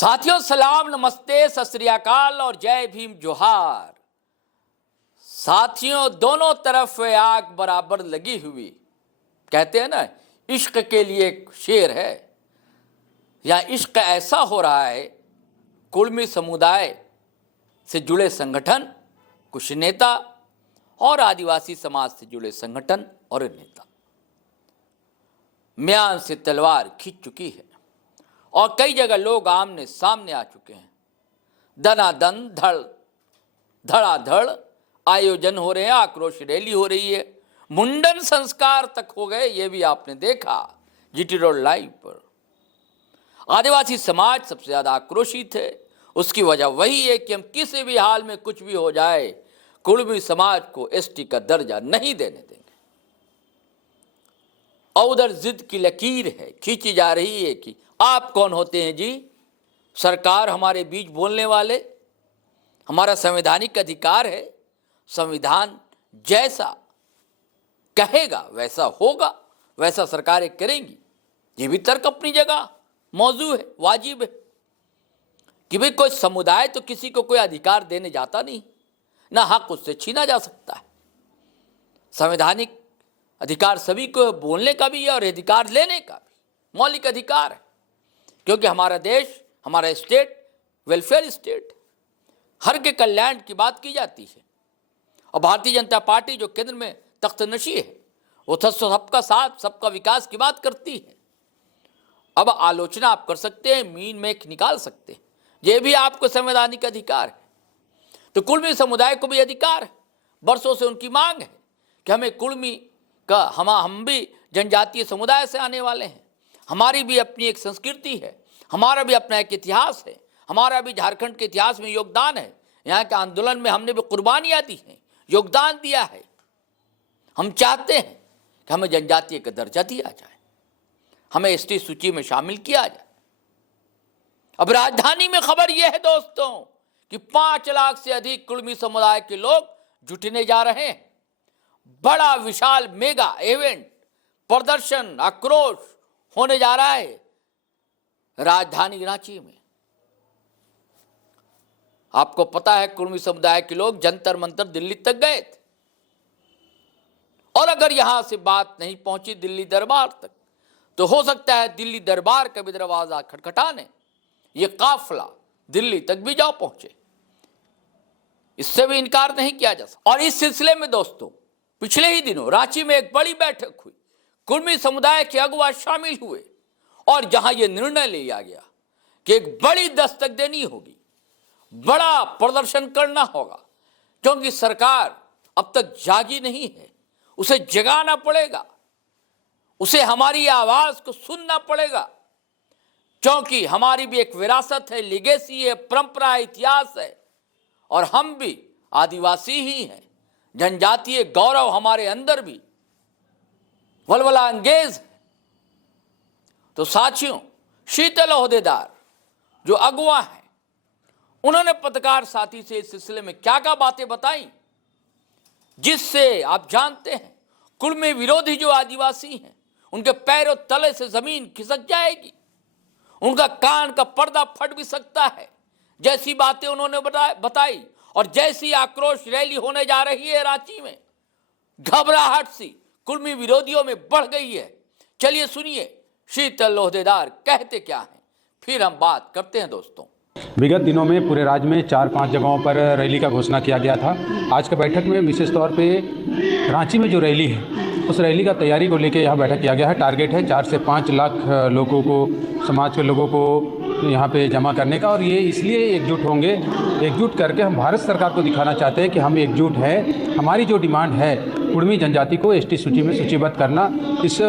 साथियों सलाम, नमस्ते, सत श्री अकाल और जय भीम जोहार। साथियों दोनों तरफ आग बराबर लगी हुई, कहते हैं ना, इश्क के लिए एक शेर है। या इश्क ऐसा हो रहा है, कुर्मी समुदाय से जुड़े संगठन, कुछ नेता और आदिवासी समाज से जुड़े संगठन और नेता म्यान से तलवार खींच चुकी है और कई जगह लोग आमने सामने आ चुके हैं। दनादन धड़ाधड़ आयोजन हो रहे हैं, आक्रोश रैली हो रही है, मुंडन संस्कार तक हो गए। ये भी आपने देखा जीटी रोड लाइव पर। आदिवासी समाज सबसे ज़्यादा आक्रोशित है। उसकी वजह वही है कि हम किसी भी हाल में कुछ भी हो जाए, कुर्मी समाज को एसटी का दर्जा नहीं देने देंगे। और उधर जिद की लकीर है, खींची जा रही है कि आप कौन होते हैं जी, सरकार हमारे बीच बोलने वाले। हमारा संवैधानिक अधिकार है, संविधान जैसा कहेगा वैसा होगा, वैसा सरकारें करेंगी। ये भी तर्क अपनी जगह मौजूद है, वाजिब है कि भाई कोई समुदाय तो किसी को कोई अधिकार देने जाता नहीं, ना हक उससे छीना जा सकता है। संवैधानिक अधिकार सभी को बोलने का भी है और अधिकार लेने का भी मौलिक अधिकार है, क्योंकि हमारा देश, हमारा स्टेट वेलफेयर स्टेट, हर के कल्याण की बात की जाती है। और भारतीय जनता पार्टी जो केंद्र में तख्त नशी है, वो सबका साथ सबका विकास की बात करती है। अब आलोचना आप कर सकते हैं, मीन मेख निकाल सकते हैं, ये भी आपको संवैधानिक अधिकार है। तो कुर्मी समुदाय को भी अधिकार है, बरसों से उनकी मांग है कि हमें कुर्मी का, हम भी जनजातीय समुदाय से आने वाले हैं, हमारी भी अपनी एक संस्कृति है, हमारा भी अपना एक इतिहास है, हमारा भी झारखंड के इतिहास में योगदान है। यहाँ के आंदोलन में हमने भी कुर्बानियाँ दी हैं, योगदान दिया है। हम चाहते हैं कि हमें जनजातीय का दर्जा दिया जाए, हमें एसटी सूची में शामिल किया जाए। अब राजधानी में खबर यह है दोस्तों कि 5 लाख से अधिक कुर्मी समुदाय के लोग जुटने जा रहे हैं। बड़ा विशाल मेगा इवेंट, प्रदर्शन, आक्रोश होने जा रहा है राजधानी रांची में। आपको पता है कुर्मी समुदाय के लोग जंतर मंतर दिल्ली तक गए थे, और अगर यहां से बात नहीं पहुंची दिल्ली दरबार तक, तो हो सकता है दिल्ली दरबार का भी दरवाजा खटखटाने ये काफिला दिल्ली तक भी जा पहुंचे। इससे भी इनकार नहीं किया जा सकता। और इस सिलसिले में दोस्तों पिछले ही दिनों रांची में एक बड़ी बैठक हुई, कुर्मी समुदाय के अगुवा शामिल हुए और जहां यह निर्णय लिया गया कि एक बड़ी दस्तक देनी होगी, बड़ा प्रदर्शन करना होगा, क्योंकि सरकार अब तक जागी नहीं है, उसे जगाना पड़ेगा, उसे हमारी आवाज को सुनना पड़ेगा, क्योंकि हमारी भी एक विरासत है, लिगेसी है, परंपरा है, इतिहास है, और हम भी आदिवासी ही हैं। जनजातीय गौरव हमारे अंदर भी वलवला अंगेज है। तो साथियों, शीतल ओहदेदार जो अगुवा हैं, उन्होंने पत्रकार साथी से इस सिलसिले में क्या क्या बातें बताई, जिससे आप जानते हैं कुर्मी विरोधी जो आदिवासी हैं, उनके पैरों तले से जमीन खिसक जाएगी, उनका कान का पर्दा फट भी सकता है। जैसी बातें उन्होंने बताई और जैसी आक्रोश रैली होने जा रही है रांची में, घबराहट सी कुर्मी विरोधियों में बढ़ गई है। चलिए सुनिए शीतल ओहदेदार कहते क्या हैं, फिर हम बात करते हैं दोस्तों। विगत दिनों में पूरे राज्य में 4-5 जगहों पर रैली का घोषणा किया गया था। आज के बैठक में विशेष तौर पे रांची में जो रैली है, उस रैली का तैयारी को लेकर यहाँ बैठक किया गया है। टारगेट है 4 से 5 लाख लोगों को, समाज के लोगों को यहाँ पे जमा करने का, और ये इसलिए एकजुट होंगे, एकजुट करके हम भारत सरकार को दिखाना चाहते हैं कि हम एकजुट हैं। हमारी जो डिमांड है कुर्मी जनजाति को एसटी सूची में सूचीबद्ध करना, इस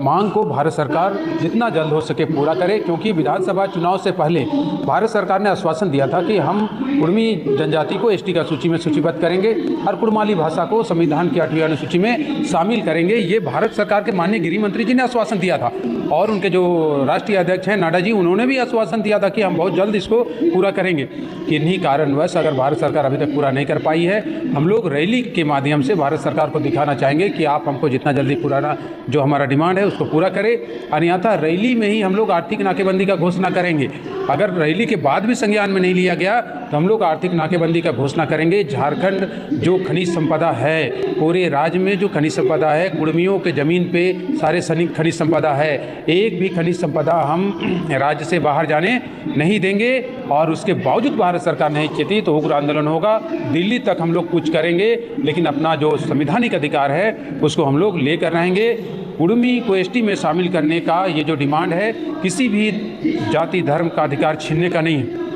मांग को भारत सरकार जितना जल्द हो सके पूरा करे, क्योंकि विधानसभा चुनाव से पहले भारत सरकार ने आश्वासन दिया था कि हम कुर्मी जनजाति को एसटी का सूची में सूचीबद्ध करेंगे और कुड़माली भाषा को संविधान की 8वीं अनुसूची में शामिल करेंगे। ये भारत सरकार के माननीय गृह मंत्री जी ने आश्वासन दिया था, और उनके जो राष्ट्रीय अध्यक्ष हैं नाडा जी, उन्होंने भी आश्वासन दिया था कि हम बहुत जल्द इसको पूरा करेंगे। किन्हीं कारणवश अगर भारत सरकार अभी तक पूरा नहीं कर पाई है, हम लोग रैली के माध्यम से भारत सरकार को दिखाना चाहेंगे कि आप हमको जितना जल्दी पुराना जो हमारा डिमांड है उसको पूरा करें। अन्यथा रैली में ही हम लोग आर्थिक नाकेबंदी का घोषणा करेंगे। अगर रैली के बाद भी संज्ञान में नहीं लिया गया तो हम लोग आर्थिक नाकेबंदी का घोषणा करेंगे। झारखंड जो खनिज संपदा है, पूरे राज्य में जो खनिज संपदा है, कुर्मियों के ज़मीन पे सारे खनिज संपदा है, एक भी खनिज संपदा हम राज्य से बाहर जाने नहीं देंगे। और उसके बावजूद भारत सरकार नहीं चाहती तो उग्र आंदोलन होगा, दिल्ली तक हम लोग कुछ करेंगे, लेकिन अपना जो संवैधानिक अधिकार है उसको हम लोग लेकर रहेंगे। कुर्मी को एसटी में शामिल करने का ये जो डिमांड है किसी भी जाति धर्म का अधिकार छीनने का नहीं है।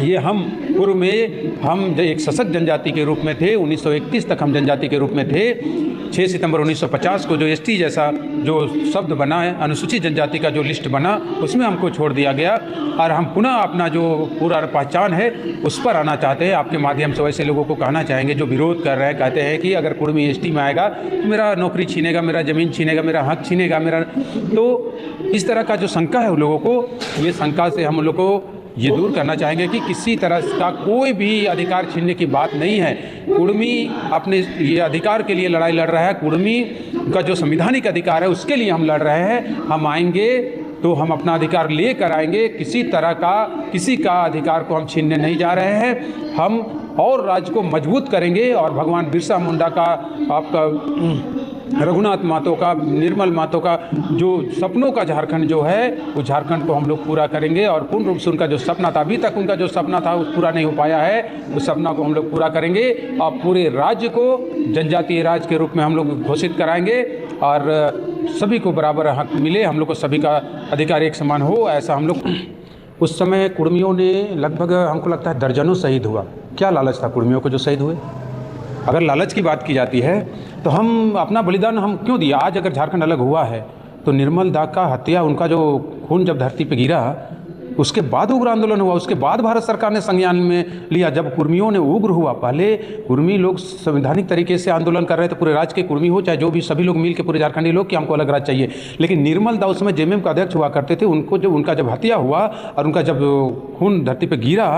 ये हम पूर्व में हम एक सशक्त जनजाति के रूप में थे, 1931 तक हम जनजाति के रूप में थे। 6 सितंबर 1950 को जो एसटी जैसा जो शब्द बना है, अनुसूचित जनजाति का जो लिस्ट बना, उसमें हमको छोड़ दिया गया और हम पुनः अपना जो पूरा पहचान है उस पर आना चाहते हैं। आपके माध्यम से वैसे लोगों को कहना चाहेंगे जो विरोध कर रहे हैं, कहते हैं कि अगर कुर्मी एसटी में आएगा तो मेरा नौकरी छीनेगा, मेरा ज़मीन छीनेगा, मेरा हक छीनेगा, मेरा, तो इस तरह का जो शंका है उन लोगों को, ये शंका से हम लोग को ये दूर करना चाहेंगे कि किसी तरह का कोई भी अधिकार छीनने की बात नहीं है। कुर्मी अपने ये अधिकार के लिए लड़ाई लड़ रहा है, कुर्मी का जो संवैधानिक अधिकार है उसके लिए हम लड़ रहे हैं। हम आएंगे तो हम अपना अधिकार लेकर आएंगे, किसी तरह का किसी का अधिकार को हम छीनने नहीं जा रहे हैं। हम और राज्य को मजबूत करेंगे और भगवान बिरसा मुंडा का, आपका रघुनाथ मातो का, निर्मल मातो का जो सपनों का झारखंड जो है, वो झारखंड को हम लोग पूरा करेंगे। और पूर्ण रूप से उनका जो सपना था, अभी तक उनका जो सपना था वो पूरा नहीं हो पाया है, उस सपना को हम लोग पूरा करेंगे और पूरे राज्य को जनजातीय राज्य के रूप में हम लोग घोषित कराएंगे और सभी को बराबर हक मिले, हम लोग को सभी का अधिकार एक समान हो, ऐसा हम लोग। उस समय कुर्मियों ने लगभग हमको लगता है दर्जनों शहीद हुआ। क्या लालच था कुर्मियों को जो शहीद हुए? अगर लालच की बात की जाती है तो हम अपना बलिदान हम क्यों दिया? आज अगर झारखंड अलग हुआ है तो निर्मल दा का हत्या, उनका जो खून जब धरती पे गिरा उसके बाद उग्र आंदोलन हुआ, उसके बाद भारत सरकार ने संज्ञान में लिया। जब कुर्मियों ने उग्र हुआ, पहले कुर्मी लोग संवैधानिक तरीके से आंदोलन कर रहे थे, पूरे राज्य के कुर्मी हो चाहे जो भी, सभी लोग मिल के पूरे झारखंडी लोग कि हमको अलग राज्य चाहिए। लेकिन निर्मल दा उसमें जेएमएम का अध्यक्ष हुआ करते थे, उनको जब उनका जब हत्या हुआ और उनका जब खून धरती पर गिरा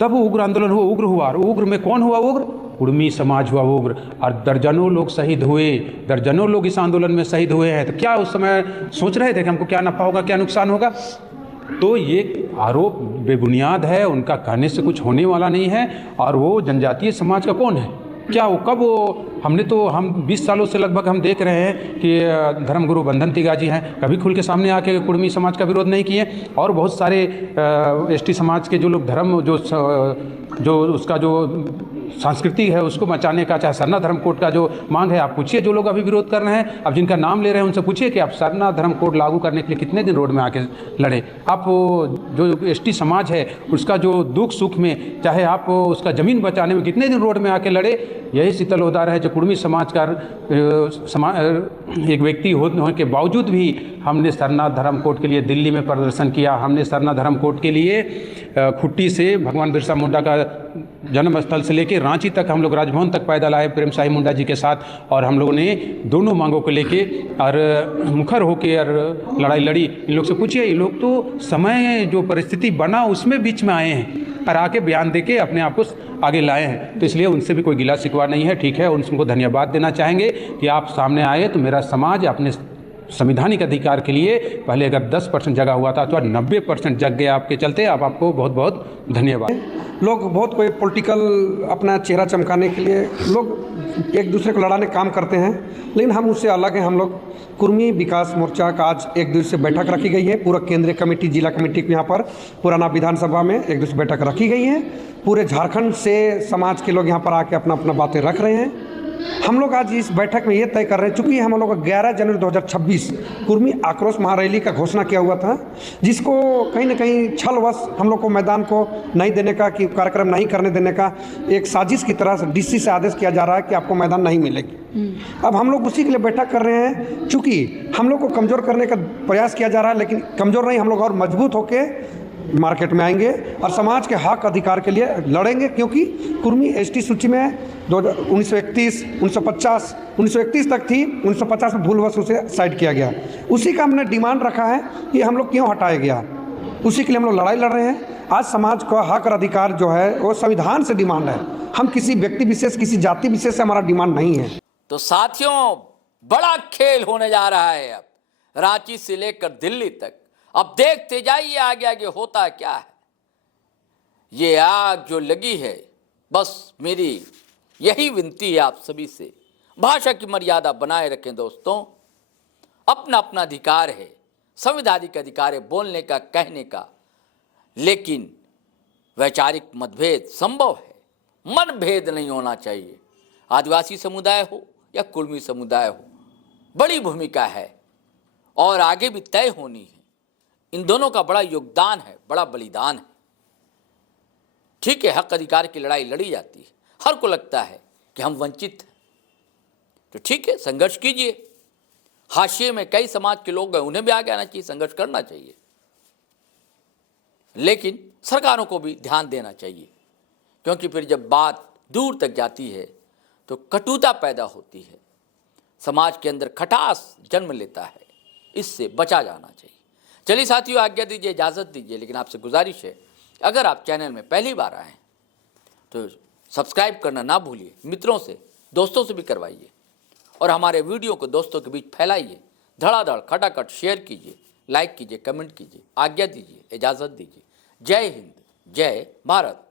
तब वो उग्र आंदोलन हुआ, उग्र हुआ। और उग्र में कौन हुआ उग्र? कुर्मी समाज हुआ उग्र। और दर्जनों लोग शहीद हुए, दर्जनों लोग इस आंदोलन में शहीद हुए हैं। तो क्या उस समय सोच रहे थे कि हमको क्या नफा होगा, क्या नुकसान होगा? तो ये आरोप बेबुनियाद है, उनका कहने से कुछ होने वाला नहीं है। और वो जनजातीय समाज का कौन है? क्या वो कब वो हम 20 सालों से लगभग हम देख रहे हैं कि धर्मगुरु बंधन तिगाजी हैं, कभी खुल के सामने आके कुर्मी समाज का विरोध नहीं किए। और बहुत सारे एसटी समाज के जो लोग धर्म जो उसका जो संस्कृति है उसको बचाने का, चाहे सरना धर्म कोड का जो मांग है, आप पूछिए जो लोग अभी विरोध कर रहे हैं, अब जिनका नाम ले रहे हैं उनसे पूछिए कि आप सरना धर्म कोड लागू करने के लिए कितने दिन रोड में आके लड़े। आप जो एसटी समाज है उसका जो दुख सुख में, चाहे आप उसका ज़मीन बचाने में कितने दिन रोड में आके लड़े। यही शीतल उदार है जो कुर्मी समाज का एक व्यक्ति होने के बावजूद भी हमने सरना धर्म कोड के लिए दिल्ली में प्रदर्शन किया। हमने सरना धर्म कोड के लिए खुट्टी से भगवान बिरसा मुंडा का जन्म स्थल से लेकर रांची तक हम लोग राजभवन तक पैदल आए प्रेम साई मुंडा जी के साथ, और हम लोगों ने दोनों मांगों को लेके और मुखर होके और लड़ाई लड़ी। इन लोग से पूछिए, ये लोग तो समय जो परिस्थिति बना उसमें बीच में आए हैं और आके बयान देके अपने आप को आगे लाए हैं। तो इसलिए उनसे भी कोई गिला शिकवा नहीं है, ठीक है। उनको धन्यवाद देना चाहेंगे कि आप सामने आए तो मेरा समाज अपने संवैधानिक अधिकार के लिए पहले अगर 10% जगह हुआ था तो 90% जग गया आपके चलते। आप आपको बहुत बहुत धन्यवाद। लोग बहुत कोई पॉलिटिकल अपना चेहरा चमकाने के लिए लोग एक दूसरे को लड़ाने काम करते हैं, लेकिन हम उससे अलग हैं। हम लोग कुर्मी विकास मोर्चा का आज एक दिवसीय बैठक रखी गई है। पूरा केंद्रीय कमेटी, जिला कमेटी यहाँ पर पुराना विधानसभा में एक दिवसीय बैठक रखी गई है। पूरे झारखंड से समाज के लोग यहाँ पर आके अपना अपना बातें रख रहे हैं। हम लोग आज इस बैठक में ये तय कर रहे हैं, चूँकि हम लोग 11 जनवरी 2026 कुर्मी आक्रोश महारैली का घोषणा किया हुआ था, जिसको कहीं ना कहीं छलवश हम लोग को मैदान को नहीं देने का, कि कार्यक्रम नहीं करने देने का एक साजिश की तरह से डीसी से आदेश किया जा रहा है कि आपको मैदान नहीं मिलेगी। अब हम लोग उसी के लिए बैठक कर रहे हैं। चूँकि हम लोग को कमज़ोर करने का प्रयास किया जा रहा है, लेकिन कमज़ोर नहीं, हम लोग और मजबूत होकर मार्केट में आएंगे और समाज के हक अधिकार के लिए लड़ेंगे। क्योंकि कुर्मी एसटी सूची में 1931, 1931 तक थी, 1950 में भूलवश उसे साइड किया गया। उसी का हमने डिमांड रखा है कि हम लोग क्यों हटाया गया, उसी के लिए हम लोग लड़ाई लड़ रहे हैं। आज समाज का हक और अधिकार जो है वो संविधान से डिमांड है। हम किसी व्यक्ति विशेष, किसी जाति विशेष से हमारा डिमांड नहीं है। तो साथियों, बड़ा खेल होने जा रहा है अब, रांची से लेकर दिल्ली तक। अब देखते जाइए आगे आगे होता क्या है। ये आग जो लगी है, बस मेरी यही विनती है आप सभी से, भाषा की मर्यादा बनाए रखें दोस्तों। अपना अपना अधिकार है, संवैधानिक अधिकार है बोलने का, कहने का, लेकिन वैचारिक मतभेद संभव है, मनभेद नहीं होना चाहिए। आदिवासी समुदाय हो या कुर्मी समुदाय हो, बड़ी भूमिका है और आगे भी तय होनी है। इन दोनों का बड़ा योगदान है, बड़ा बलिदान है। ठीक है, हक अधिकार की लड़ाई लड़ी जाती है, हर को लगता है कि हम वंचित हैं, तो ठीक है, संघर्ष कीजिए। हाशिए में कई समाज के लोग हैं, उन्हें भी आगे आना चाहिए, संघर्ष करना चाहिए, लेकिन सरकारों को भी ध्यान देना चाहिए, क्योंकि फिर जब बात दूर तक जाती है तो कटुता पैदा होती है, समाज के अंदर खटास जन्म लेता है। इससे बचा जाना चाहिए। चलिए साथियों, आज्ञा दीजिए, इजाज़त दीजिए, लेकिन आपसे गुजारिश है, अगर आप चैनल में पहली बार आए हैं तो सब्सक्राइब करना ना भूलिए, मित्रों से, दोस्तों से भी करवाइए और हमारे वीडियो को दोस्तों के बीच फैलाइए। धड़ाधड़ खटाखट शेयर कीजिए, लाइक कीजिए, कमेंट कीजिए। आज्ञा दीजिए, इजाज़त दीजिए। जय हिंद, जय भारत।